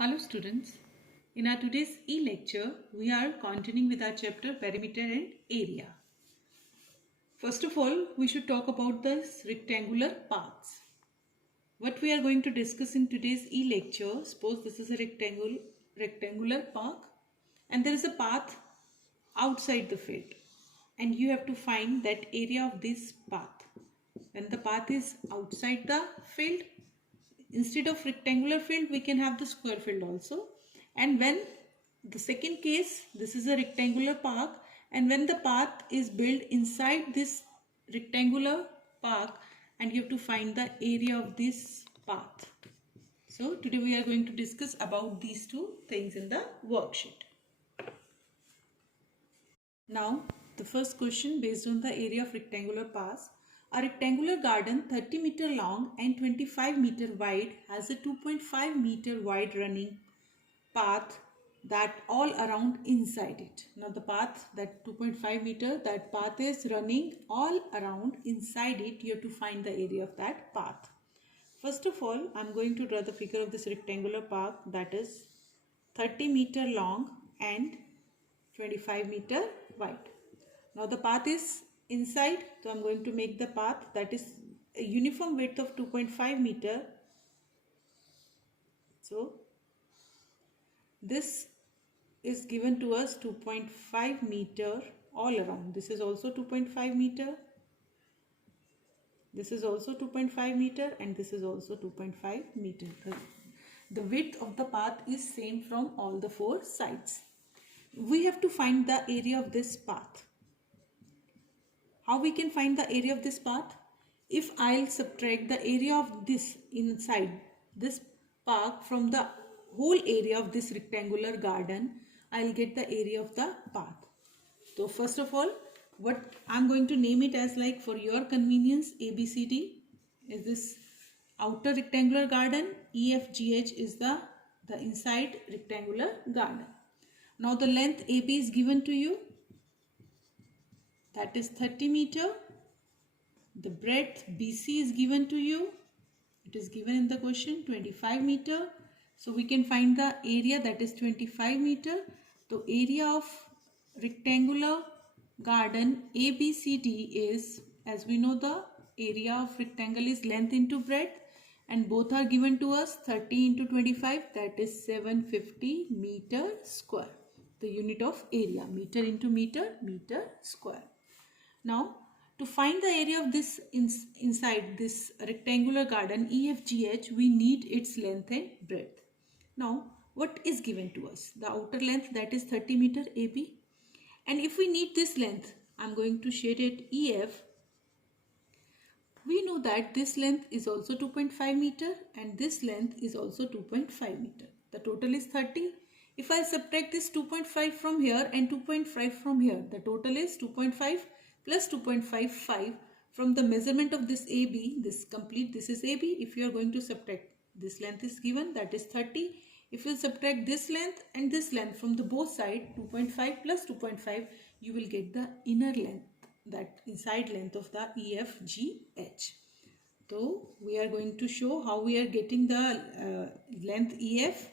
Hello students, in our today's e-lecture, we are continuing with our chapter Perimeter and Area. First of all, we should talk about the rectangular paths. What we are going to discuss in today's e-lecture, suppose this is a rectangular park and there is a path outside the field and you have to find that area of this path. When the path is outside the field, instead of rectangular field we can have the square field also. And when the second case, this is a rectangular park, and when the path is built inside this rectangular park and you have to find the area of this path. So today we are going to discuss about these two things in the worksheet. Now the first question based on the area of rectangular path. A rectangular garden 30 meter long and 25 meter wide has a 2.5 meter wide running path that all around inside it. Now the path that 2.5 meter, that path is running all around inside it. You have to find the area of that path. First of all, I am going to draw the figure of this rectangular path that is 30 meter long and 25 meter wide. Now the path is inside, so I am going to make the path that is a uniform width of 2.5 meter. So this is given to us 2.5 meter all around. This is also 2.5 meter. This is also 2.5 meter and this is also 2.5 meter. The width of the path is same from all the four sides. We have to find the area of this path. How we can find the area of this path? If I'll subtract the area of this inside this park from the whole area of this rectangular garden, I'll get the area of the path. So first of all, what I'm going to name it as, like for your convenience, ABCD is this outer rectangular garden, EFGH is the inside rectangular garden. Now the length AB is given to you, that is 30 meter. The breadth BC is given to you, it is given in the question, 25 meter. So we can find the area, that is 25 meter. The area of rectangular garden ABCD is, as we know, the area of rectangle is length into breadth and both are given to us 30 into 25, that is 750 meter square. The unit of area, meter into meter, meter square. Now to find the area of this inside this rectangular garden EFGH, we need its length and breadth. Now what is given to us? The outer length, that is 30 meter AB. And if we need this length, I am going to shade it EF. We know that this length is also 2.5 meter and this length is also 2.5 meter. The total is 30. If I subtract this 2.5 from here and 2.5 from here, the total is 2.5 plus 2.55 from the measurement of this AB. This is AB. If you are going to subtract, this length is given, that is 30. If you subtract this length and this length from the both sides, 2.5 plus 2.5, you will get the inner length, that inside length of the EFGH. So we are going to show how we are getting the length EF.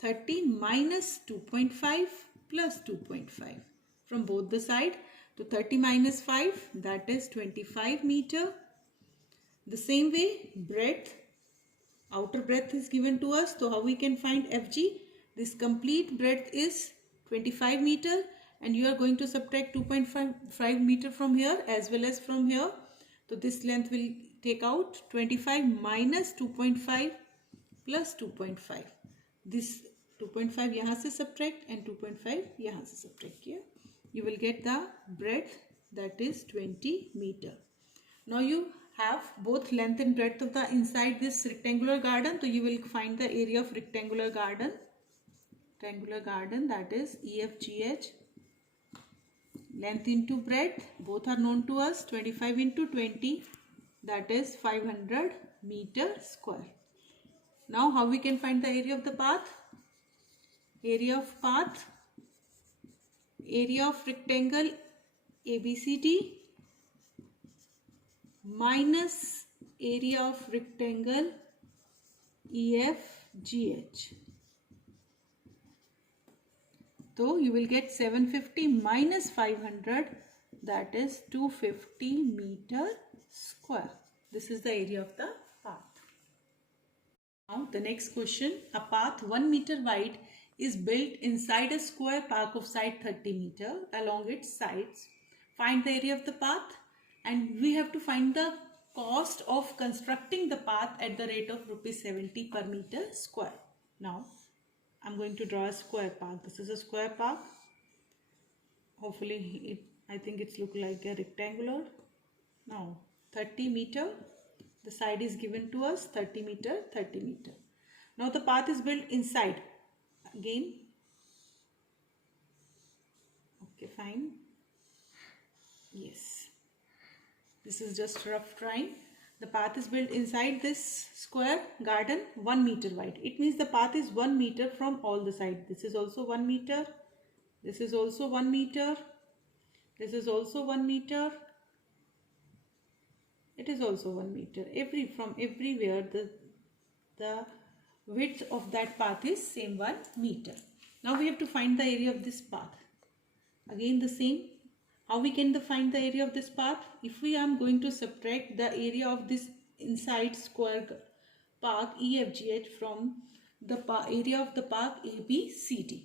30 minus 2.5 plus 2.5 from both the side. So 30 minus 5, that is 25 meter. The same way, breadth, outer breadth is given to us. So how we can find FG? This complete breadth is 25 meter and you are going to subtract 2.5 meter from here as well as from here. So this length will take out 25 minus 2.5 plus 2.5. This 2.5 यहाँ से subtract and 2.5 यहाँ से subtract किया. You will get the breadth, that is 20 meter. Now you have both length and breadth of the inside this rectangular garden. So you will find the area of rectangular garden. Rectangular garden, that is EFGH. Length into breadth, both are known to us. 25 into 20, that is 500 meter square. Now how we can find the area of the path? Area of path, area of rectangle ABCD minus area of rectangle EFGH. GH. So you will get 750 minus 500, that is 250 meter square. This is the area of the path. Now the next question, a path 1 meter wide is built inside a square park of side 30 meter along its sides. Find the area of the path, and we have to find the cost of constructing the path at the rate of rupees 70 per meter square. Now I'm going to draw a square park. This is a square park. Hopefully I think it's look like a rectangular. Now 30 meter. The side is given to us 30 meter, 30 meter. Now the path is built inside. Again. Okay, fine. Yes. This is just rough drawing. The path is built inside this square garden 1 meter wide. It means the path is 1 meter from all the sides. This is also 1 meter. This is also 1 meter. This is also 1 meter. It is also 1 meter. From everywhere the width of that path is same 1 meter. Now we have to find the area of this path. Again the same. How we can find the area of this path? If we are going to subtract the area of this inside square park EFGH from the area of the park ABCD.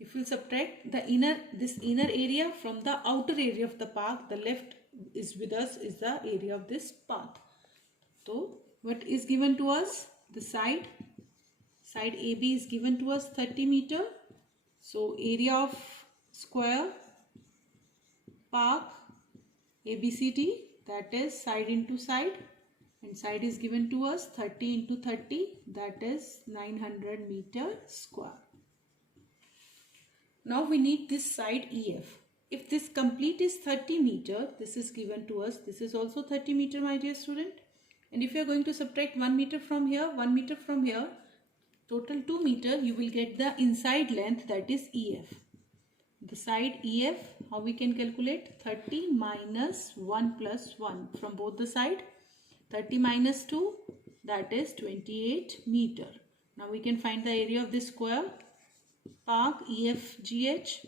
If we subtract this inner area from the outer area of the park, the left is with us is the area of this path. So what is given to us? The side AB is given to us 30 meter. So area of square park ABCD, that is side into side, and side is given to us 30 into 30, that is 900 meter square. Now we need this side EF. If this complete is 30 meter, this is given to us. This is also 30 meter, my dear student. And if you are going to subtract 1 meter from here, 1 meter from here, total 2 meter, you will get the inside length, that is EF. The side EF, how we can calculate? 30 minus 1 plus 1 from both the side. 30 minus 2, that is 28 meter. Now we can find the area of this square park EFGH.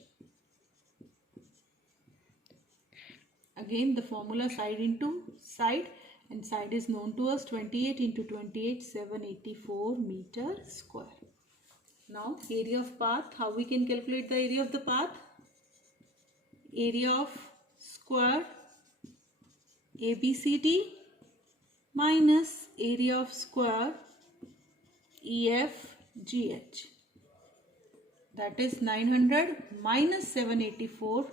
Again the formula side into side, and side is known to us 28 into 28, 784 meter square. Now area of path, how we can calculate the area of the path? Area of square ABCD minus area of square EFGH, that is 900 minus 784,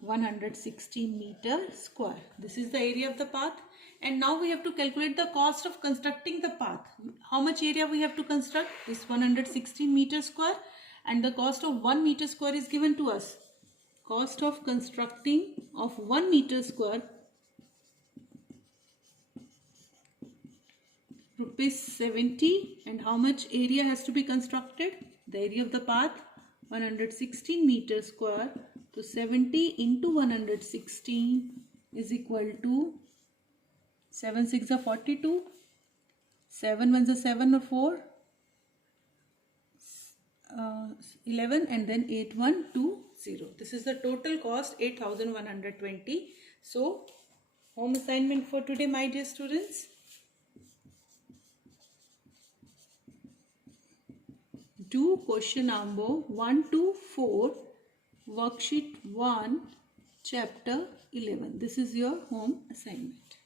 116 meter square. This is the area of the path. And now we have to calculate the cost of constructing the path. How much area we have to construct? This 116 meter square, and the cost of 1 meter square is given to us. Cost of constructing of 1 meter square rupees 70. And how much area has to be constructed? The area of the path 116 meter square. So 70 into 116 is equal to 7 6 are 42, 7 1 are 7 or 4, 11, and then 8120. This is the total cost 8120. So home assignment for today, my dear students. Do question number 1 to 4, worksheet 1, chapter 11. This is your home assignment.